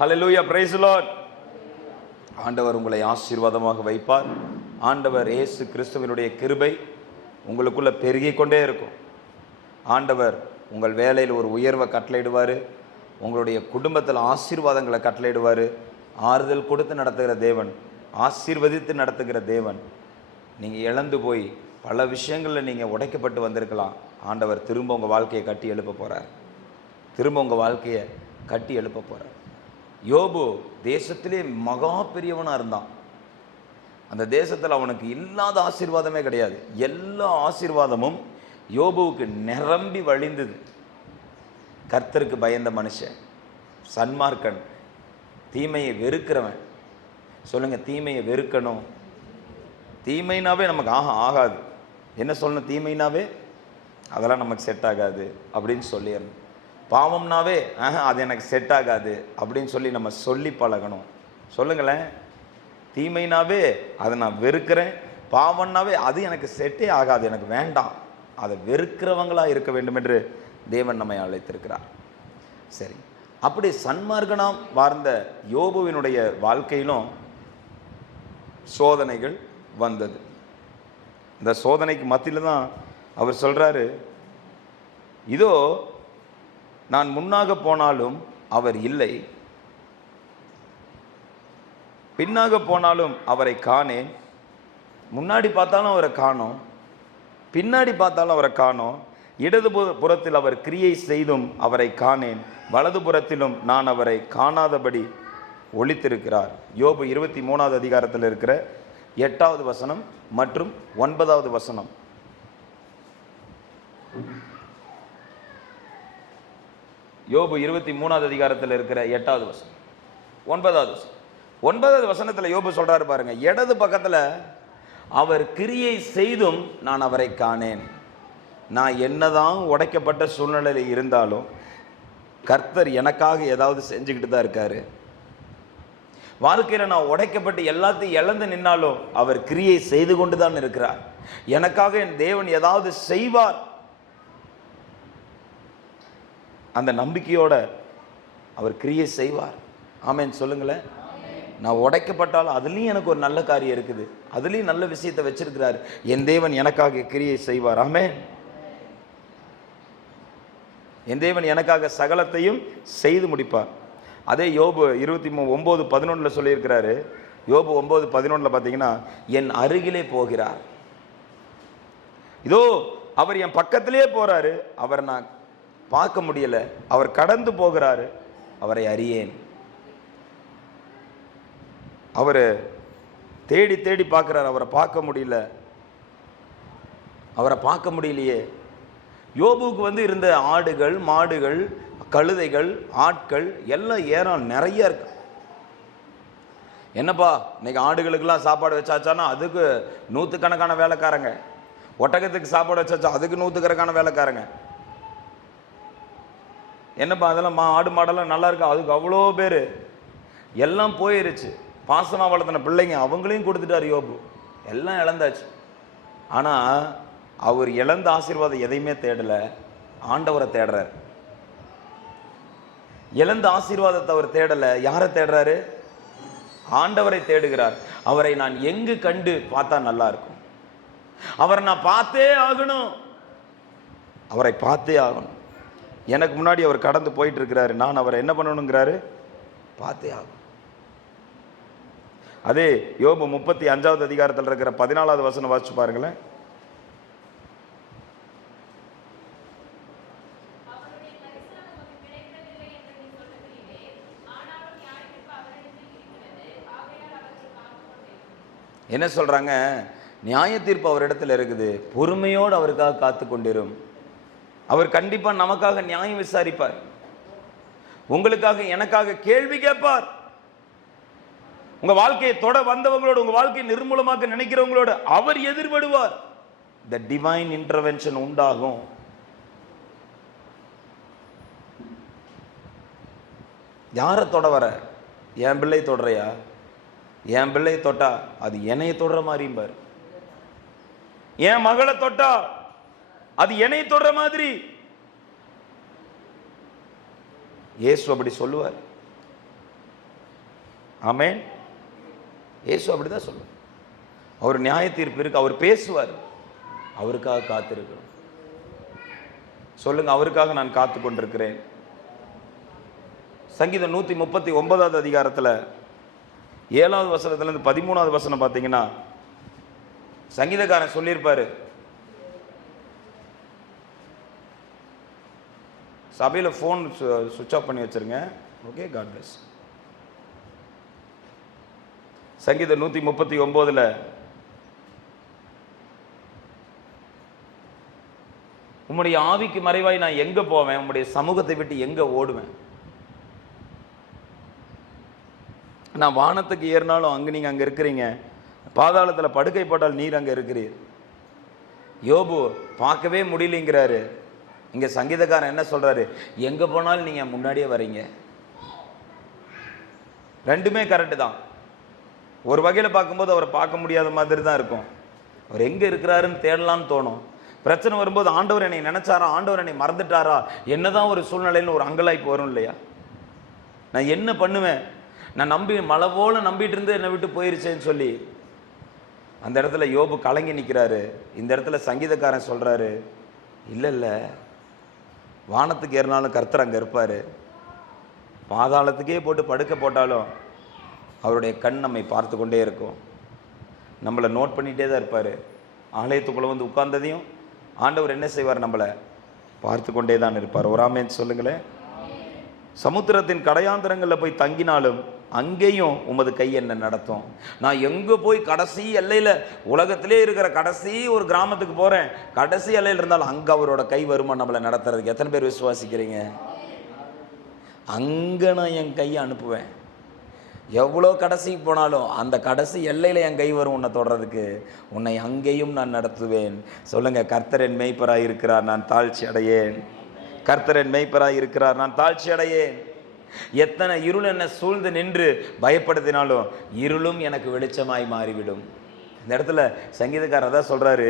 Hallelujah, praise the Lord. ஆண்டவர் உங்களை ஆசீர்வாதமாக வைப்பார். ஆண்டவர் இயேசு கிறிஸ்துவினுடைய கிருபை உங்களுக்குள்ள பெருகிக் கொண்டே இருக்கும். ஆண்டவர் உங்கள் வேலையில் ஒரு உயர்வை கட்டளையிடுவார். உங்களுடைய குடும்பத்தில் ஆசீர்வாதங்களை கட்டளையிடுவார். ஆறுதல் கொடுத்து நடத்துகிற தேவன், ஆசீர்வதித்து நடத்துகிற தேவன். நீங்கள் இழந்து போய் பல விஷயங்களில் நீங்கள் உடைக்கப்பட்டு வந்திருக்கலாம். ஆண்டவர் திரும்ப உங்கள் வாழ்க்கையை கட்டி எழுப்ப போகிறார். திரும்ப உங்கள் வாழ்க்கையை கட்டி எழுப்ப போகிறார். யோபு தேசத்திலே மகா பெரியவனாக இருந்தான். அந்த தேசத்தில் அவனுக்கு இல்லாத ஆசீர்வாதமே கிடையாது. எல்லா ஆசீர்வாதமும் யோபுவுக்கு நிரம்பி வழிந்தது. கர்த்தருக்கு பயந்த மனுஷன், சன்மார்க்கன், தீமையை வெறுக்கிறவன். சொல்லுங்க, தீமையை வெறுக்கணும். தீமைனாவே நமக்கு ஆகாது. என்ன சொல்லணும்? தீமைனாவே அதெல்லாம் நமக்கு செட் ஆகாது அப்படின்னு சொல்லிடணும். பாவம்னாவே அது எனக்கு செட் ஆகாது அப்படின்னு சொல்லி நம்ம சொல்லி பழகணும். சொல்லுங்களேன், தீமைனாவே அதை நான் வெறுக்கிறேன், பாவம்னாவே அது எனக்கு செட்டே ஆகாது, எனக்கு வேண்டாம், அதை வெறுக்கிறவங்களா இருக்க வேண்டும் என்று தேவன் நம்மை அழைத்திருக்கிறார். சரி, அப்படி சன்மார்க்கனாம் வாழ்ந்த யோபுவினுடைய வாழ்க்கையிலும் சோதனைகள் வந்தது. இந்த சோதனைக்கு மத்தியில் தான் அவர் சொல்றாரு, இதோ நான் முன்னாக போனாலும் அவர் இல்லை, பின்னாக போனாலும் அவரை காணேன். முன்னாடி பார்த்தாலும் அவரை காணோம், பின்னாடி பார்த்தாலும் அவரை காணோம். இடது புறத்தில் அவர் கிரியை செய்தும் அவரை காணேன், வலது புறத்திலும் நான் அவரை காணாதபடி ஒளித்திருக்கிறார். யோபு 23வது அதிகாரத்தில் இருக்கிற 8வது வசனம் மற்றும் 9வது வசனம். யோபு 23வது அதிகாரத்தில் இருக்கிற 8வது வசனம், 9வது வசனம். 9வது வசனத்தில் யோபு சொல்றாரு பாருங்க, இடது பக்கத்தில் அவர் கிரியை செய்தும் நான் அவரை காணேன். நான் என்னதான் உடைக்கப்பட்ட சூழ்நிலையில் இருந்தாலும் கர்த்தர் எனக்காக ஏதாவது செஞ்சுக்கிட்டு தான் இருக்காரு. வாழ்க்கையில் நான் உடைக்கப்பட்டு எல்லாத்தையும் இழந்து நின்னாலும் அவர் கிரியை செய்து கொண்டு தான் இருக்கிறார். எனக்காக என் தேவன் ஏதாவது செய்வார். அந்த நம்பிக்கையோட அவர் கிரியை செய்வார். ஆமென் சொல்லுங்களேன். நான் உடைக்கப்பட்டாலும் அதுலேயும் எனக்கு ஒரு நல்ல காரியம் இருக்குது, அதுலேயும் நல்ல விஷயத்தை வச்சிருக்கிறார். என் தேவன் எனக்காக கிரியை செய்வார். ஆமென். என் தேவன் எனக்காக சகலத்தையும் செய்து முடிப்பார். அதே யோபு 29:11 சொல்லியிருக்கிறாரு. யோபு 9:11 பார்த்தீங்கன்னா, என் அருகிலே போகிறார், இதோ அவர் என் பக்கத்திலே போறாரு, அவர் நான் பார்க்க முடியல, அவர் கடந்து போகிறாரு, அவரை அறியேன். அவர் தேடி தேடி பார்க்கிறார், அவரை பார்க்க முடியல, அவரை பார்க்க முடியலையே. யோபுக்கு இருந்த ஆடுகள், மாடுகள், கழுதைகள், ஆட்கள் எல்லாம் ஏறம் நிறைய இருக்கு. என்னப்பா இன்னைக்கு ஆடுகளுக்கெல்லாம் சாப்பாடு வச்சாச்சானா அதுக்கு 100கணக்கான வேலைக்காரங்க, ஒட்டகத்துக்கு சாப்பாடு வச்சாச்சா அதுக்கு 100கணக்கான வேலைக்காரங்க. என்னப்பா அதெல்லாம் ஆடு மாடெல்லாம் நல்லா இருக்கா, அதுக்கு அவ்வளோ பேர். எல்லாம் போயிருச்சு. பாசமா வளர்த்தின பிள்ளைங்க அவங்களையும் கொடுத்துட்டார் யோபு. எல்லாம் இழந்தாச்சு. ஆனால் அவர் இழந்த ஆசீர்வாதம் எதையுமே தேடலை, ஆண்டவரை தேடுறார். இழந்த ஆசீர்வாதத்தை அவர் தேடலை, யாரை தேடுறாரு? ஆண்டவரை தேடுகிறார். அவரை நான் எங்கு கண்டு பார்த்தா நல்லா இருக்கும், அவரை நான் பார்த்தே ஆகணும், அவரை பார்த்தே ஆகணும். எனக்கு முன்னாடி அவர் கடந்து போயிட்டு இருக்கிறாரு, நான் அவரை என்ன பண்ணணுங்கிறாரு? பார்த்தே ஆகணும். அதே யோபு 35வது அதிகாரத்தில் இருக்கிற 14வது வசனம் வாசிச்சு பாருங்களேன். என்ன சொல்றாங்க? நியாய தீர்ப்பு அவரிடத்தில் இருக்குது, பொறுமையோடு அவருக்காக காத்து கொண்டிரும். அவர் கண்டிப்பா நமக்காக நியாயம் விசாரிப்பார், உங்களுக்காக எனக்காக கேள்வி கேட்பார். உங்க வாழ்க்கையை தொட வந்தவங்களோடு, உங்க வாழ்க்கையை நிர்மூலமாக்க நினைக்கிறவங்களோடு அவர் எதிர்படுவார். தி டிவைன் இன்டர்வென்ஷன் உண்டாகும். யாரை தொட வர? என் பிள்ளை தொடறையா? என் பிள்ளை தொட்டா அது என்னை தொடர மாதிரியும் பாரு. என் மகளை தொட்டா அது என்னை தொடர மாதிரி. இயேசு அப்படி சொல்லுவார். ஆமென். இயேசு அப்படிதான் சொல்லுவார். அவர் நியாய தீர்ப்பு இருக்கு, அவர் பேசுவார். அவருக்காக காத்திருக்கிறோம். சொல்லுங்க, அவருக்காக நான் காத்து கொண்டிருக்கிறேன். சங்கீதம் 139வது அதிகாரத்தில் 7வது வசனத்திலிருந்து 13வது வசனம் பார்த்தீங்கன்னா, சங்கீதக்காரன் சொல்லியிருப்பாரு, சபையில் ஃபோன் சுவிட்ச் ஆஃப் பண்ணி வச்சிருங்க. Okay, God bless. சங்கீதம் 139ல் உம்முடைய ஆவிக்கு மறைவாய் நான் எங்க போவேன், உம்முடைய சமூகத்தை விட்டு எங்க ஓடுவேன்? நான் வானத்துக்கு ஏறினாலும் அங்கே நீங்கள் அங்கே இருக்கிறீங்க, பாதாளத்தில் படுக்கை போட்டால் நீர் அங்கே இருக்கிறீர். யோபு பார்க்கவே முடியலைங்கிறாரு. இங்கே சங்கீதக்காரன் என்ன சொல்றாரு, எங்கே போனாலும் நீங்கள் முன்னாடியே வரீங்க. ரெண்டுமே கரெக்டு தான். ஒரு வகையில் பார்க்கும்போது அவரை பார்க்க முடியாத மாதிரி தான் இருக்கும். அவர் எங்கே இருக்கிறாருன்னு தேடலான்னு தோணும். பிரச்சனை வரும்போது ஆண்டவர் என்னை நினைச்சாரா, ஆண்டவர் என்னை மறந்துட்டாரா, என்னதான் ஒரு சூழ்நிலைன்னு ஒரு அங்கலாய்ப்பு வரும் இல்லையா? நான் என்ன பண்ணுவேன், நான் நம்பி மலை போல நம்பிட்டு இருந்து என்னை விட்டு போயிருச்சேன்னு சொல்லி அந்த இடத்துல யோபு கலங்கி நிற்கிறாரு. இந்த இடத்துல சங்கீதக்காரன் சொல்றாரு, இல்லை இல்லை, வானத்துக்கு ஏறினாலும் கர்த்தர் அங்கே இருப்பார், பாதாளத்துக்கே போட்டு படுக்க போட்டாலும் அவருடைய கண் நம்மை பார்த்து கொண்டே இருக்கும், நம்மளை நோட் பண்ணிகிட்டே தான் இருப்பார். ஆலயத்துக்குள்ளே வந்து உட்கார்ந்ததையும் ஆண்டவர் என்ன செய்வார், நம்மளை பார்த்து கொண்டே தான் இருப்பார். ஒரு ஆமென் சொல்லுங்களேன். சமுத்திரத்தின் கடையாந்தரங்களில் போய் தங்கினாலும் அங்கேயும் உமது கை என்ன நடத்தும். நான் எங்கே போய் கடைசி எல்லையில், உலகத்திலே இருக்கிற கடைசி ஒரு கிராமத்துக்கு போகிறேன், கடைசி எல்லையில் இருந்தாலும் அங்கே அவரோட கை வருமா நம்மளை நடத்துறதுக்கு. எத்தனை பேர் விசுவாசிக்கிறீங்க? அங்கே நான் என் கையை அனுப்புவேன். எவ்வளோ கடைசிக்கு போனாலும் அந்த கடைசி எல்லையில் என் கை வரும் உன்னை தொடறதுக்கு. உன்னை அங்கேயும் நான் நடத்துவேன். சொல்லுங்க, கர்த்தர் என் மேய்ப்பராய் இருக்கிறார், நான் தாழ்ச்சி அடையேன். கர்த்தர் என் மேய்ப்பராய் இருக்கிறார், நான் தாழ்ச்சி அடையேன். எத்தனை இருள் என்னை சூழ்ந்து நின்று பயப்படுத்தினாலும் இருளும் எனக்கு வெளிச்சமாய் மாறிவிடும். இந்த இடத்துல சங்கீதக்காரர் தான் சொல்றாரு,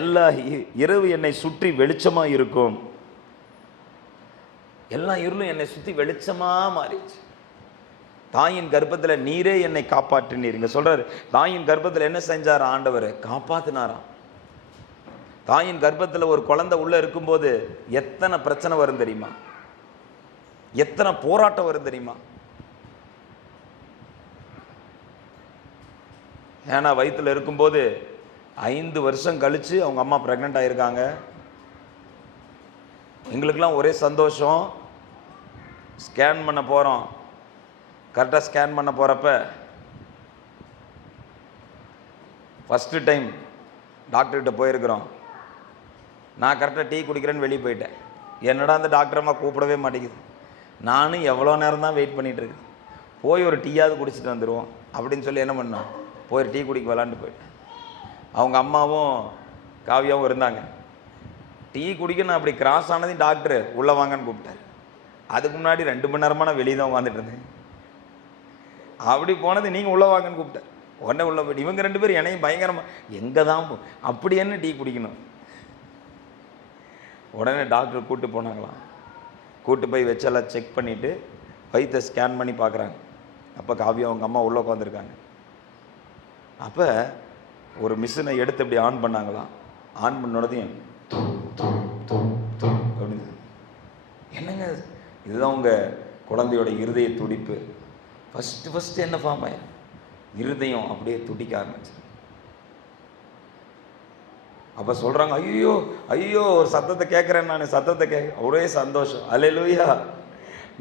எல்லா இரவு என்னை சுற்றி வெளிச்சமா இருக்கும், எல்லா இருளும் என்னை சுற்றி வெளிச்சமா மாறிச்சு. தாயின் கர்ப்பத்தில் நீரே என்னை காப்பாற்றினீர். சொல்றாரு, தாயின் கர்ப்பத்தில் என்ன செஞ்சார் ஆண்டவர்? காப்பாத்தினாராம். தாயின் கர்ப்பத்தில் ஒரு குழந்தை உள்ள இருக்கும்போது எத்தனை பிரச்சனை வரும் தெரியுமா, எத்தனை போராட்டம் வரும் தெரியுமா? ஏன்னா வயிற்றுல இருக்கும்போது 5 வருஷம் கழிச்சு அவங்க அம்மா பிரெக்னென்ட் ஆயிருக்காங்க. எங்களுக்கெல்லாம் ஒரே சந்தோஷம். ஸ்கேன் பண்ண போகிறோம். கரெக்டாக ஸ்கேன் பண்ண போகிறப்ப ஃபஸ்ட்டு டைம் டாக்டர்கிட்ட போயிருக்கிறோம். நான் கரெக்டாக டீ குடிக்கிறேன்னு வெளியே போயிட்டேன். என்னடா அந்த டாக்டர் அம்மா கூப்பிடவே மாட்டேங்குது. நானும் எவ்வளோ நேரம் தான் வெயிட் பண்ணிகிட்ருக்கேன். போய் ஒரு டீயாவது குடிச்சிட்டு வந்துடுவோம் அப்படின்னு சொல்லி என்ன பண்ணோம், போய் ஒரு டீ குடிக்க விளாண்டு போயிட்டேன். அவங்க அம்மாவும் காவியாவும் இருந்தாங்க. டீ குடிக்க நான் அப்படி கிராஸ் ஆனதையும் டாக்டர் உள்ளே வாங்கன்னு கூப்பிட்டாரு. அதுக்கு முன்னாடி 2 மணி நேரமாக நான் வெளியே தான் உட்காந்துட்டு இருந்தேன். அப்படி போனது நீங்கள் உள்ளே வாங்கன்னு கூப்பிட்டார். உடனே உள்ள போயிட்டு இவங்க 2 பேரும் என்னையும் பயங்கரமாக எங்கே தான் அப்படி என்ன டீ குடிக்கணும். உடனே டாக்டர் கூப்பிட்டு போனாங்களாம். கூப்பிட்டு போய் வச்செல்லாம் செக் பண்ணிவிட்டு வயிற்றை ஸ்கேன் பண்ணி பார்க்குறாங்க. அப்போ காவியா அவங்க அம்மா உள்ளே உட்காந்துருக்காங்க. அப்போ ஒரு மிஷினை எடுத்து இப்படி ஆன் பண்ணாங்களாம். ஆன் பண்ணோடதையும் அப்படின்னு, என்னங்க இதுதான் உங்கள் குழந்தையோட இருதய துடிப்பு. ஃபஸ்ட்டு என்ன ஃபார்ம் ஆயிரும், இருதயம் அப்படியே துடிக்க ஆரம்பிச்சு. அப்போ சொல்கிறாங்க, ஐயோ ஐயோ ஒரு சத்தத்தை கேட்குறேன், நான் சத்தத்தை கேட்க ஒரே சந்தோஷம். அல்லேலூயா.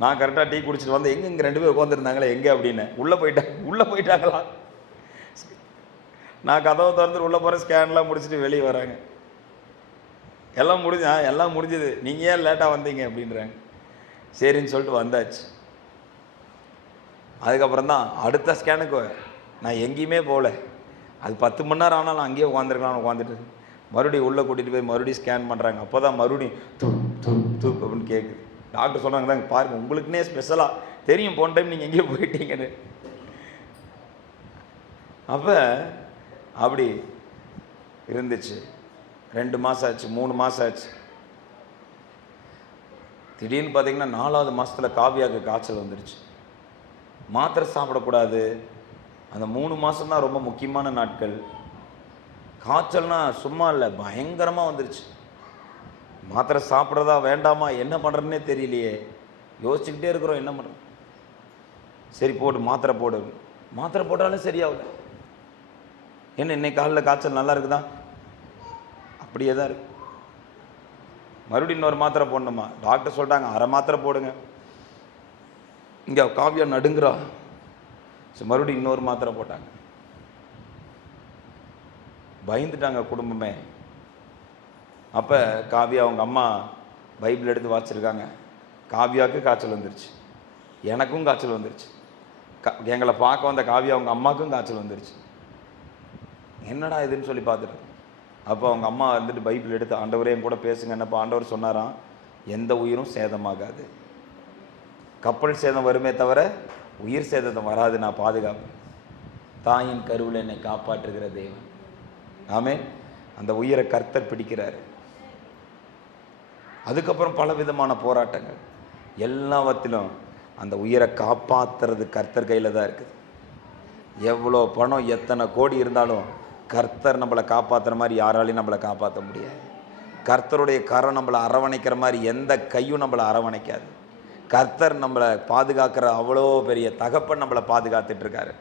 நான் கரெக்டாக டீ குடிச்சிட்டு வந்தேன். எங்கே இங்கே 2 பேர் உட்காந்துருந்தாங்களே எங்கே அப்படின்னு உள்ளே போயிட்டாங்களா. நான் கதவை திறந்துட்டு உள்ளே போகிறேன். ஸ்கேன்லாம் முடிச்சுட்டு வெளியே வராங்க. எல்லாம் முடிஞ்சுது, நீங்கள் ஏன் லேட்டாக வந்தீங்க அப்படின்றாங்க. சரின்னு சொல்லிட்டு வந்தாச்சு. அதுக்கப்புறம் தான் அடுத்த ஸ்கேனுக்கு நான் எங்கேயுமே போகல. அது 10 மணி நேரம் ஆனாலும் நான் அங்கேயே உட்காந்துருக்கலாம்னு உட்காந்துட்டு மறுபடியும் உள்ளே கூட்டிகிட்டு போய் மறுபடியும் ஸ்கேன் பண்ணுறாங்க. அப்போ தான் மறுபடியும் தூப் அப்படின்னு கேட்குது. டாக்டர் சொன்னாங்க, தாங்க பாருங்கள் உங்களுக்குன்னே ஸ்பெஷலாக தெரியும் போன டைம் நீங்கள் எங்கேயோ போயிட்டீங்கன்னு. அப்போ அப்படி இருந்துச்சு. 2 மாதம் ஆச்சு, 3 மாதம் ஆச்சு. திடீர்னு பார்த்தீங்கன்னா 4வது மாதத்தில் காவியாவுக்கு காய்ச்சல் வந்துருச்சு. மாத்திரை சாப்பிடக்கூடாது. அந்த 3 மாதம் தான் ரொம்ப முக்கியமான நாட்கள். காய்ச்சல்னா சும்மா இல்லை, பயங்கரமாக வந்துருச்சு. மாத்திரை சாப்பிட்றதா வேண்டாமா, என்ன பண்ணுறதுனே தெரியலையே, யோசிச்சுக்கிட்டே இருக்கிறோம் என்ன பண்ணுறோம். சரி போடு, மாத்திரை போடு. மாத்திரை போட்டாலும் சரியாகல. என்ன இன்னைக்கு காலையில் காய்ச்சல் நல்லா இருக்குதா? அப்படியே தான் இருக்கு. மறுபடியும் இன்னொரு மாத்திரை போடணுமா? டாக்டர் சொல்லிட்டாங்க அரை மாத்திரை போடுங்க. இங்கே காவியா நடுங்குறா. சரி மறுபடியும் இன்னொரு மாத்திரை போட்டாங்க. பயந்துட்டாங்க குடும்பமே. அப்போ காவியா அவங்க அம்மா பைபிள் எடுத்து வாசிச்சிருக்காங்க. காவியாவுக்கு காய்ச்சல் வந்துருச்சு, எனக்கும் காய்ச்சல் வந்துருச்சு. எங்களை பார்க்க வந்த காவியா அவங்க அம்மாவுக்கும் காய்ச்சல் வந்துருச்சு. என்னடா இதுன்னு சொல்லி பார்த்துட்டு அப்போ அவங்க அம்மா வந்துட்டு பைபிள் எடுத்து, ஆண்டவரே என் கூட பேசுங்க. என்னப்பா ஆண்டவர் சொன்னாராம், எந்த உயிரும் சேதமாகாது, கப்பல் சேதம் வருமே தவிர உயிர் சேதம் வராது, நான் பாதுகாப்பு. தாயின் கருவில் என்னை காப்பாற்றுகிற தேவன். ஆமென். அந்த உயிரை கர்த்தர் பிடிக்கிறாரு. அதுக்கப்புறம் பல விதமான போராட்டங்கள், எல்லாவற்றிலும் அந்த உயிரை காப்பாற்றுறது கர்த்தர் கையில் தான் இருக்குது. எவ்வளோ பணம் எத்தனை கோடி இருந்தாலும் கர்த்தர் நம்மளை காப்பாற்றுற மாதிரி யாராலையும் நம்மளை காப்பாற்ற முடியாது. கர்த்தருடைய கரம் நம்மளை அரவணைக்கிற மாதிரி எந்த கையும் நம்மளை அரவணைக்காது. கர்த்தர் நம்மளை பாதுகாக்கிற அவ்வளோ பெரிய தகப்பன் நம்மளை பாதுகாத்துட்டு இருக்காரு.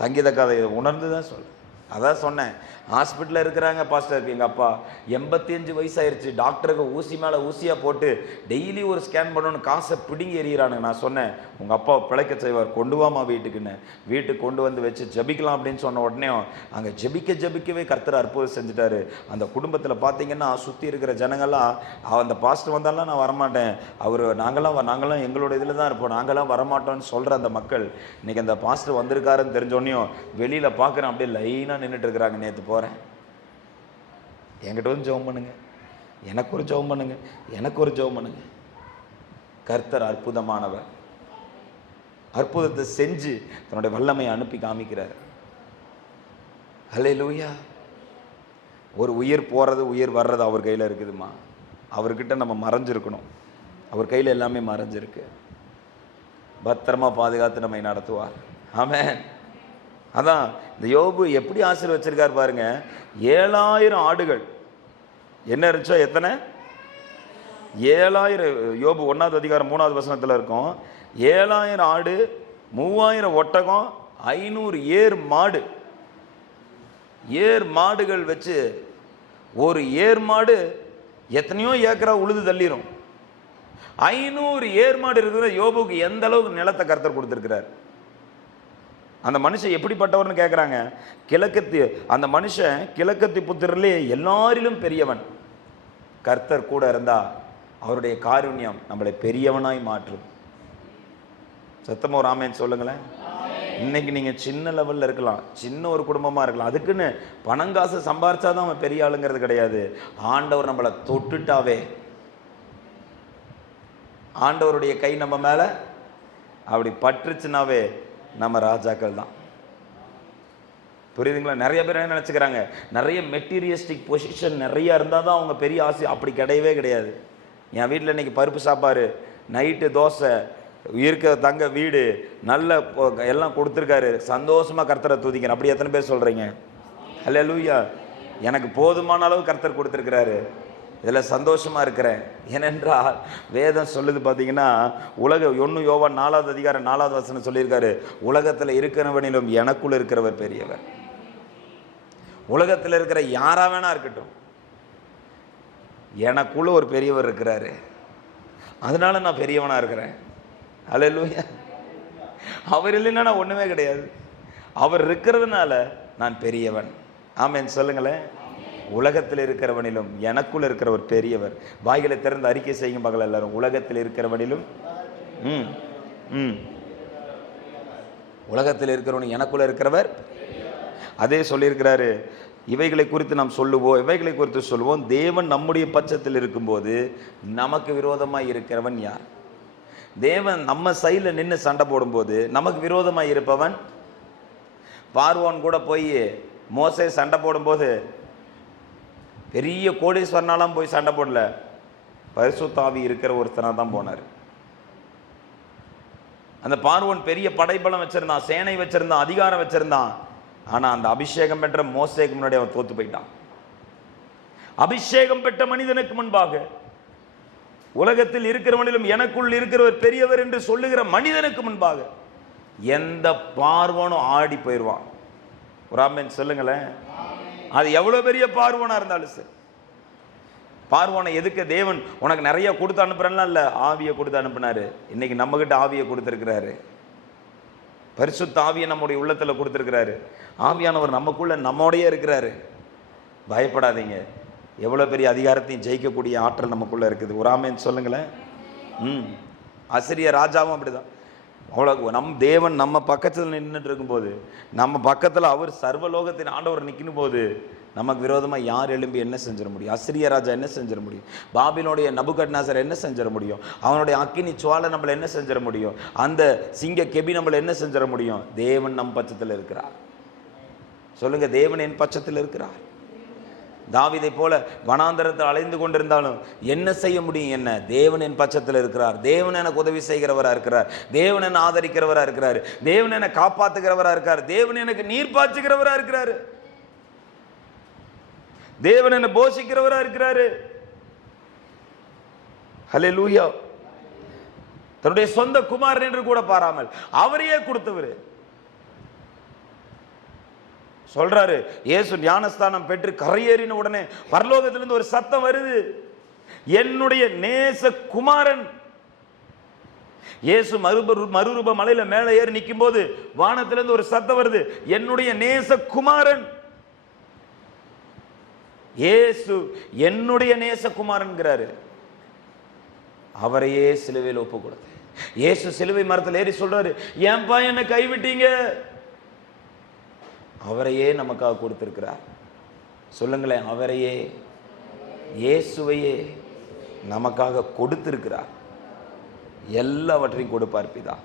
சங்கீத கதை உணர்ந்து தான் சொல்ல. அதான் சொன்னேன், ஹாஸ்பிட்டலில் இருக்கிறாங்க பாஸ்டர், எங்கள் அப்பா 85 வயசாயிருச்சு, டாக்டருக்கு ஊசி மேலே ஊசியாக போட்டு டெய்லி ஒரு ஸ்கேன் பண்ணணும்னு காசை பிடுங்கி எறிகிறானுங்க. நான் சொன்னேன் உங்கள் அப்பாவை பிழைக்க செய்வார், கொண்டு வாமா வீட்டுக்குன்னு. வீட்டுக்கு கொண்டு வந்து வச்சு ஜபிக்கலாம் அப்படின்னு சொன்ன உடனே அங்கே ஜபிக்கவே கர்த்தர் அற்புதம் செஞ்சுட்டாரு. அந்த குடும்பத்தில் பார்த்தீங்கன்னா சுற்றி இருக்கிற ஜனங்கள்லாம், அந்த பாஸ்டர் வந்தாலும் நான் வரமாட்டேன், அவர் நாங்களாம் எங்களோட இதில் தான் இருப்போம், நாங்களாம் வரமாட்டோம்னு சொல்கிற அந்த மக்கள் இன்றைக்கி அந்த பாஸ்டர் வந்திருக்காருன்னு தெரிஞ்சோடனையும் வெளியில் பார்க்குறேன், அப்படியே லைனாக நின்றுட்டு இருக்கிறாங்க. நேற்று போகிறேன், என்கிட்ட வந்து ஜெபம் பண்ணுங்க, எனக்கு ஒரு ஜெபம் பண்ணுங்க, எனக்கு ஒரு ஜெபம் பண்ணுங்க. கர்த்தர் அற்புதமானவர். அற்புதத்தை செஞ்சு தன்னுடைய வல்லமையை அனுப்பி காமிக்கிறார். ஹல்லேலூயா. ஒரு உயிர் போகிறது உயிர் வர்றது அவர் கையில் இருக்குதுமா. அவர்கிட்ட நம்ம மறைஞ்சிருக்கணும். அவர் கையில் எல்லாமே மறைஞ்சிருக்கு. பத்திரமா பாதுகாத்து நம்மை நடத்துவார். ஆமென். அதான் இந்த யோபு எப்படி ஆசீர்வச்சிருக்கார் பாருங்க. 7000 ஆடுகள் என்ன இருந்துச்சோ, எத்தனை 7000. யோபு 1ஆம் அதிகாரம் 3ஆவது வசனத்தில் இருக்கும். 7000 ஆடு, 3000 ஒட்டகம், 500 ஏர் மாடுகள் வச்சு ஒரு ஏர் மாடு எத்தனையோ ஏக்கரா உழுது தள்ளிரும். 500 ஏர் மாடு இருக்கிற யோபுக்கு எந்த அளவுக்கு நிலத்தை கர்த்தர் கொடுத்திருக்கிறார். அந்த மனுஷன் எப்படிப்பட்டவர்னு கேட்குறாங்க. அந்த மனுஷன் கிழக்கத்தி புத்திரர்லே எல்லாரிலும் பெரியவன். கர்த்தர் கூட இருந்தா அவருடைய காருண்யம் நம்மளை பெரியவனாய் மாற்றும். சத்தமா ஒரு ஆமென் சொல்லுங்களேன். இன்னைக்கு நீங்க சின்ன லெவல்ல இருக்கலாம், சின்ன ஒரு குடும்பமா இருக்கலாம், அதுக்குன்னு பணங்காசு சம்பாரிச்சாதான் அவன் பெரிய ஆளுங்கிறது கிடையாது. ஆண்டவர் நம்மளை தொட்டுட்டாவே, ஆண்டவருடைய கை நம்ம மேல அப்படி பற்றுச்சுனாவே நம்ம ராஜாக்கள் தான். புரியுதுங்களா? நிறைய பேர் என்ன நினச்சிக்கிறாங்க, நிறைய மெட்டீரியலிஸ்டிக் பொசிஷன் நிறைய இருந்தால் தான் அவங்க பெரிய ஆசை. அப்படி கிடையவே கிடையாது. என் வீட்டில் இன்னைக்கு பருப்பு சாப்பாடு, நைட்டு தோசை, இருக்க தங்க வீடு, நல்ல எல்லாம் கொடுத்துருக்காரு, சந்தோஷமாக கர்த்தரை துதிக்கிறேன். அப்படி எத்தனை பேர் சொல்கிறீங்க? ஹல்லேலூயா. எனக்கு போதுமான அளவு கர்த்தர் கொடுத்துருக்கிறாரு, இதில் சந்தோஷமாக இருக்கிறேன். ஏனென்றால் வேதம் சொல்லுது பார்த்தீங்கன்னா, உலக 1 யோவான் 4ஆவது அதிகாரம் 4ஆவது வசனம் சொல்லியிருக்காரு, உலகத்தில் இருக்கிறவனிலும் எனக்குள்ள இருக்கிறவர் பெரியவர். உலகத்தில் இருக்கிற யாரா வேணா இருக்கட்டும், எனக்குள்ள ஒரு பெரியவர் இருக்கிறாரு, அதனால நான் பெரியவனா இருக்கிறேன். ஹல்லேலூயா. அவர் இல்லைன்னா நான் ஒண்ணுமே கிடையாது. அவர் இருக்கிறதுனால நான் பெரியவன். ஆமென் சொல்லுங்களேன். உலகத்தில் இருக்கிறவனிலும் எனக்குள்ள இருக்கிறவர் பெரியவர். வாய்களை திறந்து அறிக்கை செய்யும் பகல் எல்லாரும், உலகத்தில் இருக்கிறவனிலும் உலகத்தில் இருக்கிறவனும் எனக்குள்ள இருக்கிறவர். அதே சொல்லியிருக்கிறாரு. இவைகளை குறித்து நாம் சொல்லுவோம், இவைகளை குறித்து சொல்லுவோம், தேவன் நம்முடைய பட்சத்தில் இருக்கும்போது நமக்கு விரோதமாய் இருக்கிறவன் யார்? தேவன் நம்ம சைடில் நின்று சண்டை போடும்போது நமக்கு விரோதமாய் இருப்பவன். பார்வோன் கூட போய் மோசே சண்டை போடும்போது பெரிய கோடீஸ்வரனாலாம் போய் சண்டை போடல, பரிசுத்த ஆவி இருக்கிற ஒருத்தனா தான் போனார். அந்த பார்வோன் பெரிய படைபலம் வச்சிருந்தான், சேனை வச்சிருந்தான், அதிகாரம் வச்சிருந்தான். ஆனா அந்த அபிஷேகம் பெற்ற மோசேக்கு முன்னாடி அவன் தோத்து போயிட்டான். அபிஷேகம் பெற்ற மனிதனுக்கு முன்பாக, உலகத்தில் இருக்கிறவனிலும் எனக்குள் இருக்கிறவர் பெரியவர் என்று சொல்லுகிற மனிதனுக்கு முன்பாக எந்த பார்வோனும் ஆடி போயிடுவான். ஒரு ஆமென் சொல்லுங்களேன். அது எவ்வளவு பெரிய பார்வோனா இருந்தாலும் சரி. பார்வோனை எதுக்கு தேவன் உனக்கு நிறைய கொடுத்து அனுப்புறேன்னா இல்ல, ஆவியை கொடுத்து அனுப்புனாரு. இன்னைக்கு நம்ம கிட்ட ஆவியை கொடுத்திருக்கிறாரு. பரிசுத்த ஆவியை நம்முடைய உள்ளத்துல கொடுத்திருக்கிறாரு. ஆவியானவர் நமக்குள்ள நம்மோடையே இருக்கிறாரு. பயப்படாதீங்க. எவ்வளவு பெரிய அதிகாரத்தையும் ஜெயிக்கக்கூடிய ஆற்றல் நமக்குள்ள இருக்குது. ஒரு ஆமென் சொல்லுங்களேன். அசிரிய ராஜாவும் அப்படிதான். அவ்வளோ நம் தேவன் நம்ம பக்கத்தில் நின்றுட்டு இருக்கும்போது, நம்ம பக்கத்தில் அவர் சர்வலோகத்தின் ஆண்டவர் நிற்கும் போது, நமக்கு விரோதமாக யார் எழும்பி என்ன செஞ்சிட முடியும்? அசிரிய ராஜா என்ன செஞ்சிட முடியும்? பாபிலோனுடைய நபுகத்நேசர் என்ன செஞ்சிட முடியும்? அவனுடைய அக்கினி சுவாலை நம்மளை என்ன செஞ்சிட முடியும்? அந்த சிங்க கெபி நம்மளை என்ன செஞ்சிட முடியும்? தேவன் நம் பட்சத்தில் இருக்கிறார். சொல்லுங்க, தேவன் என் பட்சத்தில் இருக்கிறார். தாவீதை போல வனாந்தரத்தில் அலைந்து கொண்டிருந்தாலும் என்ன செய்ய முடியும்? என்ன? தேவன் என் பட்சத்தில் இருக்கிறார். தேவன் எனக்கு உதவி செய்கிறவரா இருக்கிறார். தேவன் என்னை ஆதரிக்கிறவரா இருக்கிறார். தேவன் என்னை காப்பாற்றுகிறவரா இருக்கார். தேவன் எனக்கு நீர் பாய்ச்சுகிறவரா இருக்கிறாரு. தேவன் என்னை போஷிக்கிறவரா இருக்கிறாரு. ஹல்லேலூயா. தன்னுடைய சொந்த குமாரன் என்று கூட பாராமல் அவரையே கொடுத்தவர். சொல்றாரு, இயேசு ஞானஸ்தானம் பெற்று கரையேறின உடனே பரலோகத்திலிருந்து ஒரு சத்தம் வருது, என்னுடைய நேச குமாரன். இயேசு மறுரூப மலையில மேலே ஏறி நிற்கும் போது வானத்திலிருந்து ஒரு சத்தம் வருது, என்னுடைய நேச குமாரன். இயேசு என்னுடைய நேச குமாரன்கிறாரு. அவரையே சிலுவையில் ஒப்பு கொடுத்து, இயேசு சிலுவை மரத்தில் ஏறி சொல்றாரு, ஏன்பா என்னை கைவிட்டீங்க? அவரையே நமக்காக கொடுத்திருக்கிறார். சொல்லுங்களேன், அவரையே, இயேசுவையே நமக்காக கொடுத்திருக்கிறார். எல்லாவற்றையும் கொடுப்பார் பிதா.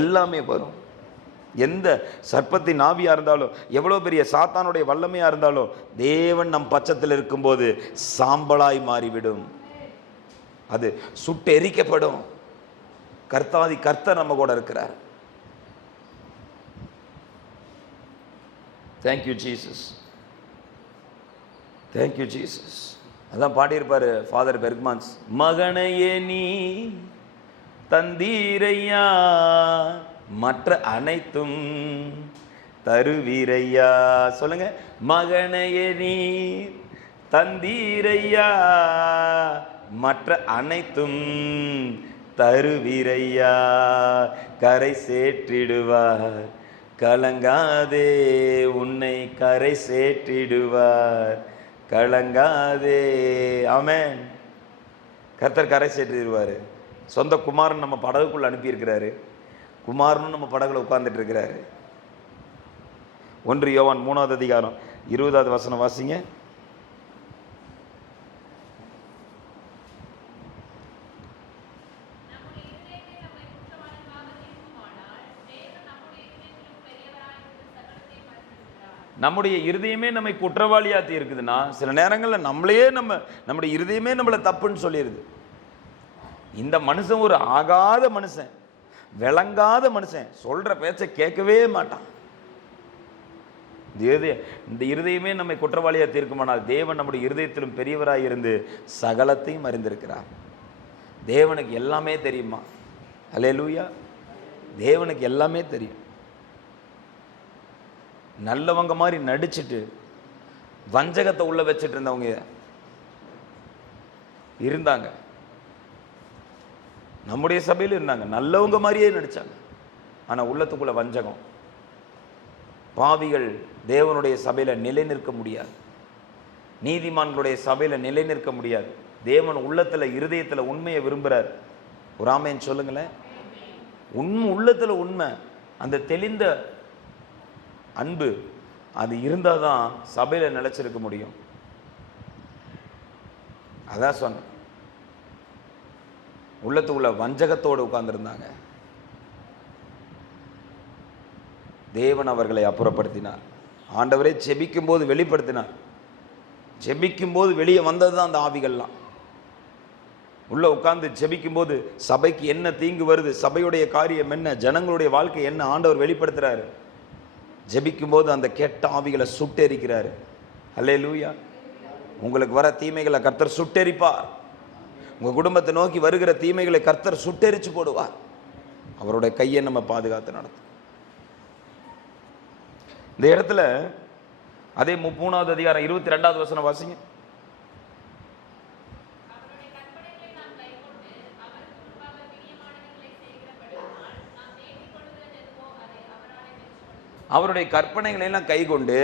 எல்லாமே வரும். எந்த சர்ப்பத்தின் ஆவியா இருந்தாலும், எவ்வளவு பெரிய சாத்தானுடைய வல்லமையா இருந்தாலும், தேவன் நம் பட்சத்தில் இருக்கும்போது சாம்பலாய் மாறிவிடும். அது சுட்டு எரிக்கப்படும். கர்த்தாதி கர்த்தர் நம்ம கூட இருக்கிறார். Thank you Jesus. Thank you Jesus. அதான் பாடியிருப்பாரு ஃபாதர் பெர்க்மான்ஸ், மகனையே நீ தந்தீரையா, மற்ற அனைத்தும் தருவீரையா. சொல்லுங்க, மகனையே நீ தந்தீரையா, மற்ற அனைத்தும் தருவீரையா. கரை சேற்றிடுவார், கலங்காதே, உன்னை கரை சேற்றிடுவார், கலங்காதே. ஆமென். கர்த்தர் கரை சேற்றிடுவார். சொந்த குமாரன் நம்ம படகுக்குள்ள அனுப்பியிருக்கிறாரு. குமாரனும் நம்ம படகுல உட்கார்ந்துட்டு இருக்கிறாரு. 1 யோவான் 3வது அதிகாரம் 20வது வசனம் வாசிங்க. நம்முடைய இருதயமே நம்மை குற்றவாளியாத்தி இருக்குதுன்னா, சில நேரங்களில் நம்மளையே நம்முடைய இருதயமே நம்மளை தப்புன்னு சொல்லிடுது. இந்த மனுஷன் ஒரு ஆகாத மனுஷன், விளங்காத மனுஷன், சொல்ற பேச்சை கேட்கவே மாட்டான். இந்த இருதயமே நம்மை குற்றவாளியாக தீர்க்குமானால், தேவன் நம்முடைய இருதயத்திலும் பெரியவராக இருந்து சகலத்தையும் அறிந்திருக்கிறார். தேவனுக்கு எல்லாமே தெரியுமா? அல்லேலூயா. தேவனுக்கு எல்லாமே தெரியும். நல்லவங்க மாதிரி நடிச்சுட்டு வஞ்சகத்தை உள்ள வச்சுட்டு இருந்தவங்க இருந்தாங்க. நம்முடைய சபையில் இருந்தாங்க, நல்லவங்க மாதிரியே நடிச்சாங்க. ஆனா உள்ளத்துக்குள்ள வஞ்சகம். பாவிகள் தேவனுடைய சபையில நிலை நிற்க முடியாது. நீதிமான்களுடைய சபையில நிலை நிற்க முடியாது. தேவன் உள்ளத்துல இருதயத்துல உண்மையை விரும்புறார். ஒரு ஆமென் சொல்லுங்களேன். உள்ளத்துல உண்மை, அந்த தெளிந்த அன்பு, அது இருந்தால் தான் சபையில் நிலைச்சிருக்க முடியும். அதான் சொன்னேன், உள்ளத்துக்குள்ள வஞ்சகத்தோடு உட்கார்ந்துருந்தாங்க. தேவன் அவர்களை அப்புறப்படுத்தினார். ஆண்டவரே ஜெபிக்கும் போது வெளிப்படுத்தினார். ஜெபிக்கும் போது வெளியே வந்தது தான் அந்த ஆவிகள்லாம். உள்ள உட்கார்ந்து ஜெபிக்கும் போது சபைக்கு என்ன தீங்கு வருது, சபையுடைய காரியம் என்ன, ஜனங்களுடைய வாழ்க்கை என்ன ஆண்டவர் வெளிப்படுத்துறாரு. ஜெபிக்கும் போது அந்த கெட்ட ஆவிகளை சுட்டெரிக்கிறாரு. அல்லேலூயா. உங்களுக்கு வர தீமைகளை கர்த்தர் சுட்டெரிப்பார். உங்க குடும்பத்தை நோக்கி வருகிற தீமைகளை கர்த்தர் சுட்டெரிச்சு போடுவார். அவருடைய கையை நம்ம பாதுகாத்து நடத்தும். இந்த இடத்துல அதே 3வது அதிகாரம் 22வது வசனம் வாசிங்க. அவருடைய கற்பனைகளை எல்லாம் கை கொண்டு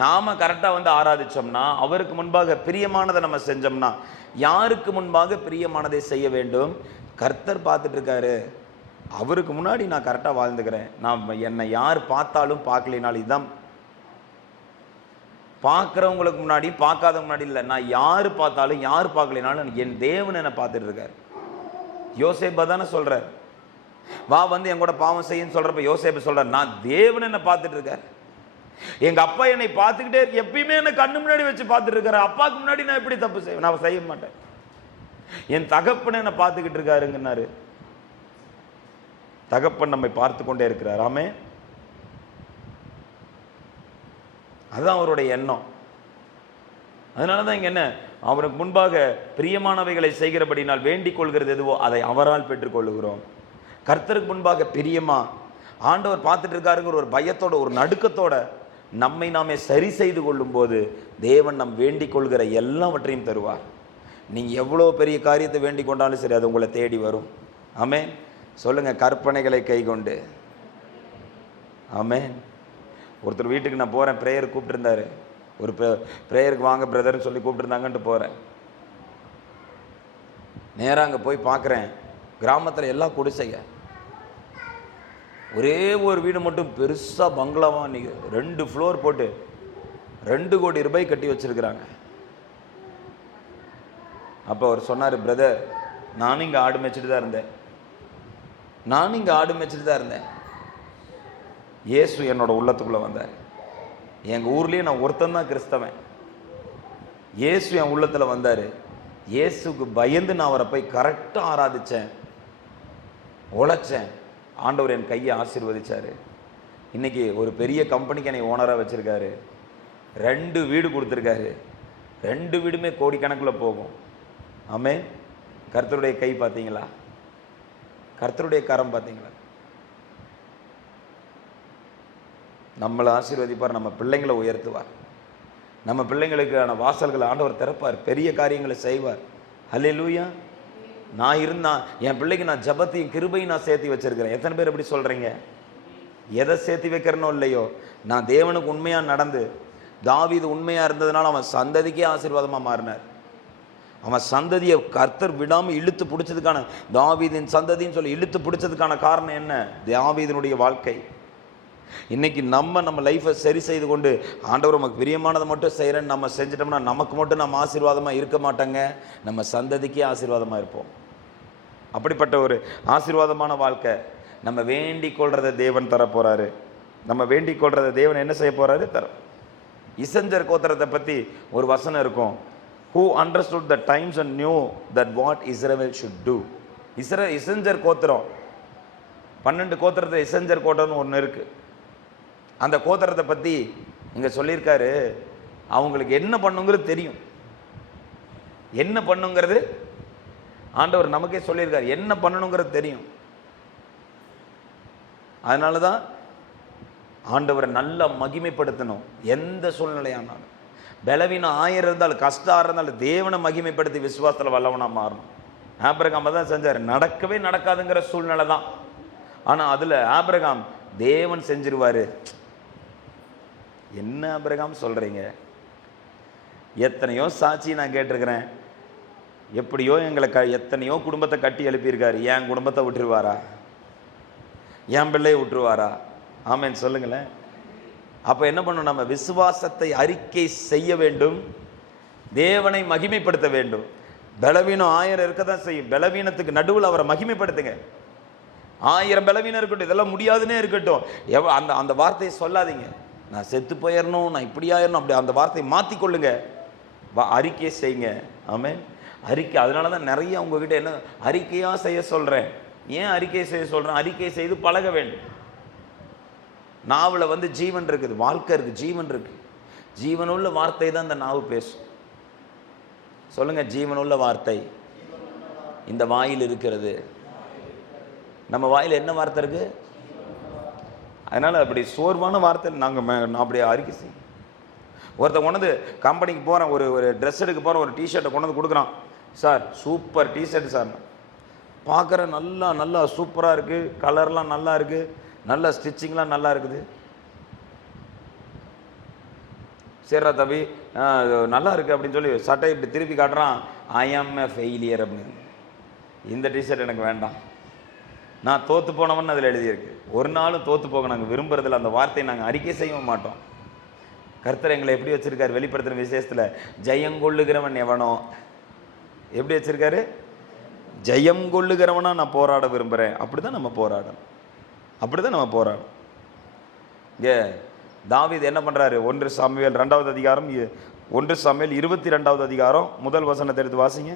நாம கரெக்டா வந்து ஆராதிச்சோம்னா, அவருக்கு முன்பாக பிரியமானதை நம்ம செஞ்சோம்னா, யாருக்கு முன்பாக பிரியமானதை செய்ய வேண்டும்? கர்த்தர் பார்த்துட்டு இருக்காரு. அவருக்கு முன்னாடி நான் கரெக்டா வாழ்ந்துக்கிறேன். நான் என்னை யார் பார்த்தாலும் பார்க்கலினாலும், இதுதான் பார்க்குறவங்களுக்கு முன்னாடி பார்க்காதவங்க முன்னாடி இல்லை, நான் யார் பார்த்தாலும் யார் பார்க்கலினாலும் என் தேவன் என்னை பார்த்துட்டு இருக்காரு. யோசேப்பை தானே சொல்றார், வா வந்து என் கூட பாவம் செய்யுன்னு சொல்றப்ப யோசேப்பு சொல்றார், நான் தேவன் என்னை பார்த்துட்டு இருக்காரு. எங்க அப்பா என்னை பார்த்துக்கிட்டே எப்பயுமே என்னை கண்ணு முன்னாடி வச்சு பார்த்துட்டு இருக்காரு. அப்பாவுக்கு முன்னாடி நான் எப்படி தப்பு செய்வேன்? நான் செய்ய மாட்டேன். என் தகப்பன் என்னை பார்த்துக்கிட்டு இருக்காருங்கன்னாரு. தகப்பன் நம்மை பார்த்து கொண்டே இருக்கிறார். ஆமே, அதுதான் அவருடைய எண்ணம். அதனாலதான் இங்க என்ன, அவருக்கு முன்பாக பிரியமானவைகளை செய்கிறபடினால் வேண்டிக் கொள்கிறது எதுவோ அதை அவரால் பெற்றுக் கொள்ளுகிறோம். கர்த்தருக்கு முன்பாக பிரியமா ஆண்டவர் பார்த்துட்டு இருக்காருங்கிற ஒரு பயத்தோட ஒரு நடுக்கத்தோட நம்மை நாமே சரி செய்து கொள்ளும் போது தேவன் நம் வேண்டிக் கொள்கிற எல்லாவற்றையும் தருவார். நீங்க எவ்வளவு பெரிய காரியத்தை வேண்டிக் கொண்டாலும் சரி, அது உங்களை தேடி வரும். ஆமென். சொல்லுங்க, கற்பனைகளை கை கொண்டு. ஆமென். ஒருத்தர் வீட்டுக்கு நான் போறேன், பிரேயர் கூப்பிட்டுருந்தாரு. ஒரு பிரேயருக்கு வாங்க பிரதர்னு சொல்லி கூப்பிட்டுருந்தாங்கன்ட்டு போறேன். நேராக அங்கே போய் பார்க்குறேன், கிராமத்தில் எல்லாம் குடிசைங்க, ஒரே ஒரு வீடு மட்டும் பெருசாக பங்களாவா நிற்க, 2 ஃப்ளோர் போட்டு 2 கோடி ரூபாய் கட்டி வச்சிருக்கிறாங்க. அப்போ அவர் சொன்னார், பிரதர் நானும் இங்கே ஆடு மேய்ச்சிட்டு தான் இருந்தேன், இயேசு என்னோட உள்ளத்துக்குள்ளே வந்தார். எங்கள் ஊர்லேயே நான் ஒருத்தன் தான் கிறிஸ்தவன். இயேசு என் உள்ளத்தில் வந்தார். இயேசுக்கு பயந்து நான் அவரை போய் கரெக்டாக ஆராதித்தேன், உழைச்சேன். ஆண்டவர் என் கையை ஆசீர்வதிச்சார். இன்னைக்கு ஒரு பெரிய கம்பெனிக்கு என்னை ஓனராக வச்சுருக்காரு. 2 வீடு கொடுத்துருக்காரு. 2 வீடுமே கோடிக்கணக்கில் போகும். ஆமே. கர்த்தருடைய கை பார்த்தீங்களா? கர்த்தருடைய கரம் பார்த்தீங்களா? நம்மளை ஆசீர்வதிப்பார், நம்ம பிள்ளைங்களை உயர்த்துவார், நம்ம பிள்ளைங்களுக்கான வாசல்களை ஆண்டவர் திறப்பார், பெரிய காரியங்களை செய்வார். அல்லேலூயா. நான் இருந்தா என் பிள்ளைக்கு நான் ஜபத்தையும் கிருபையும் நான் சேர்த்து வச்சிருக்கிறேன். எத்தனை பேர் எப்படி சொல்றீங்க? எதை சேர்த்து வைக்கிறனோ இல்லையோ, நான் தேவனுக்கு உண்மையா நடந்து, தாவீது உண்மையா இருந்ததுனால அவன் சந்ததிக்கே ஆசீர்வாதமா மாறினார். அவன் சந்ததியை கர்த்தர் விடாம இழுத்து பிடிச்சதுக்கான, தாவீதின் சந்ததின்னு சொல்லி இழுத்து பிடிச்சதுக்கான காரணம் என்ன? தாவீதினுடைய வாழ்க்கை. இன்னைக்கு நம்ம லைஃப்பை சரி செய்து கொண்டு ஆண்டவர் நமக்கு பிரியமானதை மட்டும் செய்கிறேன்னு நம்ம செஞ்சிட்டோம்னா நமக்கு மட்டும் நம்ம ஆசீர்வாதமாக இருக்க மாட்டாங்க, நம்ம சந்ததிக்கே ஆசீர்வாதமாக இருப்போம். அப்படிப்பட்ட ஒரு ஆசீர்வாதமான வாழ்க்கை நம்ம வேண்டிக் கொள்றதை தேவன் தர போறாரு. நம்ம வேண்டிக் கொள்றதை தேவன் என்ன செய்ய போறாரு? தர. இசஞ்சர் கோத்திரத்தை பற்றி ஒரு வசனம் இருக்கும். Who understood the times and knew that what Israel should do. இசஞ்சர் கோத்திரம், 12 கோத்திரத்தை இசஞ்சர் கோத்திரம்னு ஒன்று இருக்கு. அந்த கோத்திரத்தை பற்றி இங்கே சொல்லியிருக்காரு, அவங்களுக்கு என்ன பண்ணுங்கிறது தெரியும். என்ன பண்ணுங்கிறது ஆண்டவர் நமக்கே சொல்லியிருக்காரு, என்ன பண்ணணுங்கிறது தெரியும். அதனால தான் ஆண்டவரை நல்லா மகிமைப்படுத்தணும். எந்த சூழ்நிலையானாலும், பலவீனம் 1000 இருந்தாலும், கஷ்டம் இருந்தாலும் தேவனை மகிமைப்படுத்தி விசுவாசத்தில் வல்லவனாக மாறணும். ஆபிரகாம் தான் செஞ்சார். நடக்கவே நடக்காதுங்கிற சூழ்நிலை தான், ஆனால் அதில் ஆபிரகாம் தேவன் செஞ்சிருவாரு. என்ன ஆபிரகாம் சொல்றீங்க? எத்தனையோ சாட்சி நான் கேட்டிருக்கிறேன். எப்படியோ எங்களை எத்தனையோ குடும்பத்தை கட்டி எழுப்பியிருக்காரு. என் குடும்பத்தை விட்டுருவாரா? என் பிள்ளையை விட்டுருவாரா? ஆமேன் சொல்லுங்களேன். அப்போ என்ன பண்ணணும்? நம்ம விசுவாசத்தை அறிக்கை செய்ய வேண்டும், தேவனை மகிமைப்படுத்த வேண்டும். பலவீனம் 1000 இருக்க தான் செய்யும். பலவீனத்துக்கு நடுவில் அவரை மகிமைப்படுத்துங்க. 1000 பலவீனம் இருக்கட்டும், இதெல்லாம் முடியாதுன்னே இருக்கட்டும், அந்த வார்த்தையை சொல்லாதீங்க. நான் செத்து போயிடணும், நான் இப்படி ஆயிடணும், அப்படி அந்த வார்த்தையை மாற்றிக்கொள்ளுங்க, அறிக்கை செய்யுங்க. ஆமென். அறிக்கை. அதனால தான் நிறைய உங்ககிட்ட என்ன அறிக்கையாக செய்ய சொல்கிறேன். ஏன் அறிக்கை செய்ய சொல்கிறேன்? அறிக்கை செய்து பழக வேண்டும். நாவில் வந்து ஜீவன் இருக்குது, வாழ்க்கை இருக்குது, ஜீவன் இருக்குது. ஜீவனுள்ள வார்த்தை தான் இந்த நாவு பேசும். சொல்லுங்க, ஜீவனுள்ள வார்த்தை இந்த வாயில் இருக்கிறது. நம்ம வாயில் என்ன வார்த்தை இருக்கு? அதனால அப்படி சோர்வான வார்த்தை நாங்கள் அப்படியே அறிக்கை செய்யும். ஒருத்தன் கொண்டு கம்பெனிக்கு போகிறேன், ஒரு ட்ரெஸ் எடுக்க போகிறேன், ஒரு டிஷர்ட்டை கொண்டு வந்து கொடுக்குறான். சார் சூப்பர் டிஷர்ட் சார், பார்க்குற நல்லா சூப்பராக இருக்குது, கலர்லாம் நல்லா இருக்குது, நல்ல ஸ்டிச்சிங்லாம் நல்லா இருக்குது. சரிடா தம்பி, நல்லா இருக்குது அப்படின்னு சொல்லி சட்டை இப்படி திருப்பி காட்டுறான். ஐ ஆம் எ ஃபெயிலியர் அப்படின்னு. இந்த டிஷர்ட் எனக்கு வேண்டாம், நான் தோற்று போனவன்னு அதில் எழுதியிருக்கு. ஒரு நாளும் தோற்று போக நாங்கள் விரும்புறதில்ல. அந்த வார்த்தையை நாங்கள் அறிக்கை செய்ய மாட்டோம். கர்த்தர் எங்களை எப்படி வச்சிருக்காரு? வெளிப்படுத்தின விசேஷத்தில் ஜெயங்கொள்ளுகிறவன் எவனோ எப்படி வச்சிருக்காரு? ஜெயம் கொள்ளுகிறவனா நான் போராட விரும்புகிறேன். அப்படி தான் நம்ம போராடணும், அப்படி தான் நம்ம போராடணும். இங்கே தாவீது என்ன பண்ணுறாரு? 1 சாமுவேல் 2வது அதிகாரம், 1 சாமுவேல் 22வது அதிகாரம் முதல் வசனத்தை எடுத்து வாசிங்க.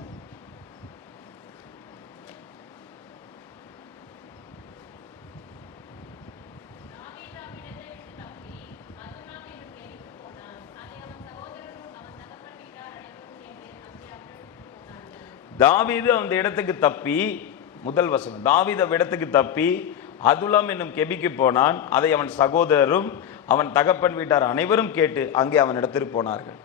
தாவீது அந்த இடத்துக்கு தப்பி, முதல் வசனம், தாவீது இடத்துக்கு தப்பி அதுலாம் என்னும் கெபிக்கு போனான். அதை அவன் சகோதரரும் அவன் தகப்பன் வீட்டார் அனைவரும் கேட்டு அங்கே அவன் இடத்திற்கு போனார்கள்.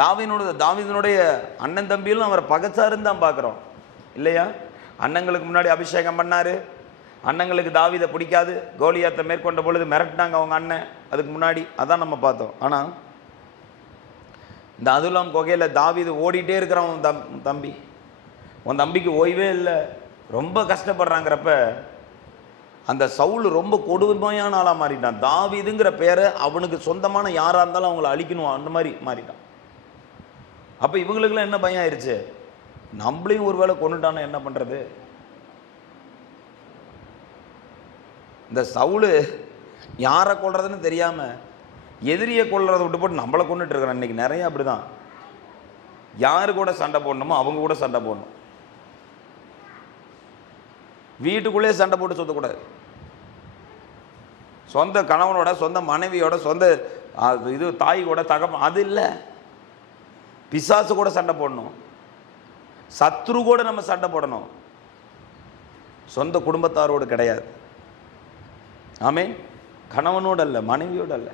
தாவீதினுடைய அண்ணன் தம்பியிலும் அவரை பகைச்சாருன்னு தான் பார்க்குறோம் இல்லையா? அண்ணங்களுக்கு முன்னாடி அபிஷேகம் பண்ணார். அண்ணங்களுக்கு தாவீதை பிடிக்காது. கோலியாத்தை மேற்கொண்ட பொழுது மிரட்டினாங்க அவங்க அண்ணன், அதுக்கு முன்னாடி அதான் நம்ம பார்த்தோம். ஆனால் இந்த அதுலாம் கொகையில் தாவீது ஓடிட்டே இருக்கிறான். உன் தம்பிக்கு ஓய்வே இல்லை, ரொம்ப கஷ்டப்படுறாங்கிறப்ப அந்த சவுல் ரொம்ப கொடுமையான ஆளாக மாறிட்டான். தாவீதுங்கிற பேரை அவனுக்கு சொந்தமான யாராக இருந்தாலும் அவங்கள அழிக்கணும், அந்த மாதிரி மாறிட்டான். அப்போ இவங்களுக்குலாம் என்ன பயம் ஆயிடுச்சு? நம்மளையும் ஒரு வேளை கொண்டுட்டானே என்ன பண்ணுறது? இந்த சவுல் யாரை கொள்றதுன்னு தெரியாமல் எதிரியை கொள்றதை விட்டு போட்டு நம்மளை கொண்டுட்டு இருக்கிறான். இன்னைக்கு நிறைய அப்படிதான். யாரு கூட சண்டை போடணுமோ அவங்க கூட சண்டை போடணும். வீட்டுக்குள்ளே சண்டை போட்டு சொல்லக்கூடாது. சொந்த கணவனோட, சொந்த மனைவியோட, சொந்த இது தாய் கூட, தகப்பன், அது இல்லை. பிசாசு கூட சண்டை போடணும், சத்ரு கூட நம்ம சண்டை போடணும். சொந்த குடும்பத்தாரோடு கிடையாது. ஆமென். கணவனோடு அல்ல, மனைவியோடு அல்ல.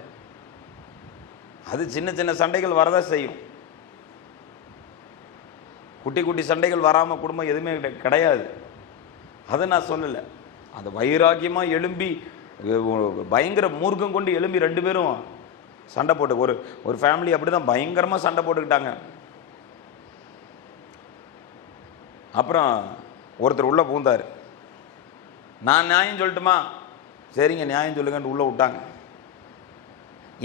அது சின்ன சின்ன சண்டைகள் வரதான் செய்யும். குட்டி குட்டி சண்டைகள் வராமல் குடும்பம் எதுவுமே கிடையாது. அதை நான் சொல்லலை. அந்த வைராக்கியமாக எழும்பி பயங்கர மூர்க்கம் கொண்டு எழும்பி 2 பேரும் சண்டை போட்டு ஒரு ஃபேமிலி அப்படி தான் பயங்கரமாக சண்டை போட்டுக்கிட்டாங்க. அப்புறம் ஒருத்தர் உள்ளே பூந்தார். நான் நியாயம் சொல்லட்டுமா? சரிங்க நியாயம் சொல்லுங்கன்ட்டு உள்ளே விட்டாங்க.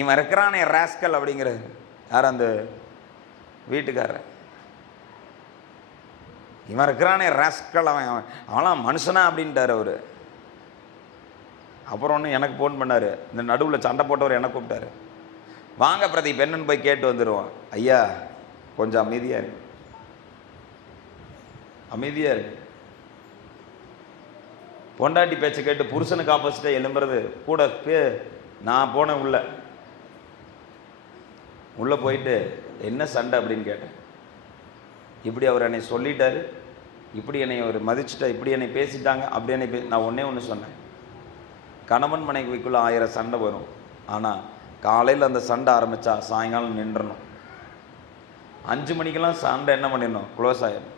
இவன் இருக்கிறானே ராஸ்கல் அப்படிங்கிறது யார்? அந்த வீட்டுக்காரர். இவன் இருக்கிறானே ராஸ்கல், அவன்லாம் மனுஷனா அப்படின்ட்டார் அவர். அப்புறம் ஒன்று எனக்கு ஃபோன் பண்ணார். இந்த நடுவில் சண்டை போட்டவர் எனக்கு கூப்பிட்டாரு. வாங்க பிரதீப், என்னன்னு போய் கேட்டு வந்துடுவோம். ஐயா கொஞ்சம் அமைதியாக இருக்கு, அமைதியாக இருக்கு. பொண்டாட்டி பேச்சை கேட்டு புருஷனுக்கு ஆப்போசிட்டாக எழும்புறது கூட. நான் போனேன் உள்ளே போயிட்டு என்ன சண்டை அப்படின்னு கேட்டேன். இப்படி அவர் என்னை சொல்லிட்டாரு, இப்படி என்னை அவர் மதிச்சுட்டா, இப்படி என்னை பேசிட்டாங்க, அப்படி என்னை நான் ஒன்று சொன்னேன். கணவன் மனைவிக்குள்ளே 1000 சண்டை வரும். ஆனால் காலையில் அந்த சண்டை ஆரம்பித்தா சாயங்காலம் நின்றணும். 5 மணிக்கெல்லாம் சண்டை என்ன பண்ணிடணும்? க்ளோஸ் ஆகிடும்.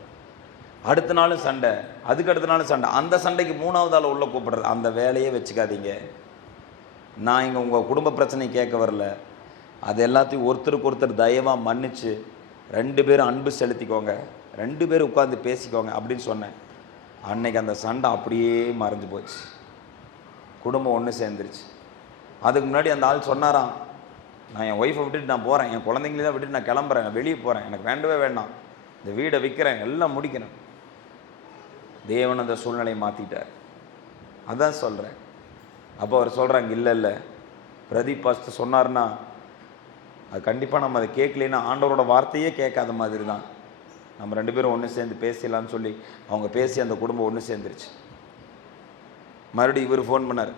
அடுத்த நாளும் சண்டை, அதுக்கு அடுத்த நாளும் சண்டை. அந்த சண்டைக்கு 3வது ஆள் உள்ளே கூப்பிடுறது. அந்த வேலையே வச்சுக்காதீங்க. நான் இங்கே உங்கள் குடும்ப பிரச்சனை கேட்க வரல. அது எல்லாத்தையும் ஒருத்தருக்கு ஒருத்தர் தயவாக மன்னிச்சு 2 பேரும் அன்பு செலுத்திக்கோங்க, 2 பேரும் உட்காந்து பேசிக்கோங்க அப்படின்னு சொன்னேன். அன்னைக்கு அந்த சண்டை அப்படியே மறைஞ்சு போச்சு. குடும்பம் ஒன்று சேர்ந்துருச்சு. அதுக்கு முன்னாடி அந்த ஆள் சொன்னாராம், நான் என் ஒய்ஃபை விட்டுட்டு நான் போகிறேன், என் குழந்தைங்களெல்லாம் விட்டுட்டு நான் கிளம்புறேன், நான் வெளியே போகிறேன், எனக்கு வேண்டவே வேண்டாம், இந்த வீடை விற்கிறேன், எல்லாம் முடிக்கிறேன். தேவன் அந்த சூழ்நிலையை மாற்றிட்டார். அதான் சொல்கிறேன். அப்போ அவர் சொல்கிறாங்க, இல்லை பிரதீப் பாஸ்டர் சொன்னார்னா அது கண்டிப்பாக நம்ம அதை கேட்கலைன்னா ஆண்டவரோட வார்த்தையே கேட்காத மாதிரி தான். நம்ம 2 பேரும் ஒன்று சேர்ந்து பேசலான்னு சொல்லி அவங்க பேசி அந்த குடும்பம் ஒன்று சேர்ந்துருச்சு. மறுபடியும் இவர் ஃபோன் பண்ணார்,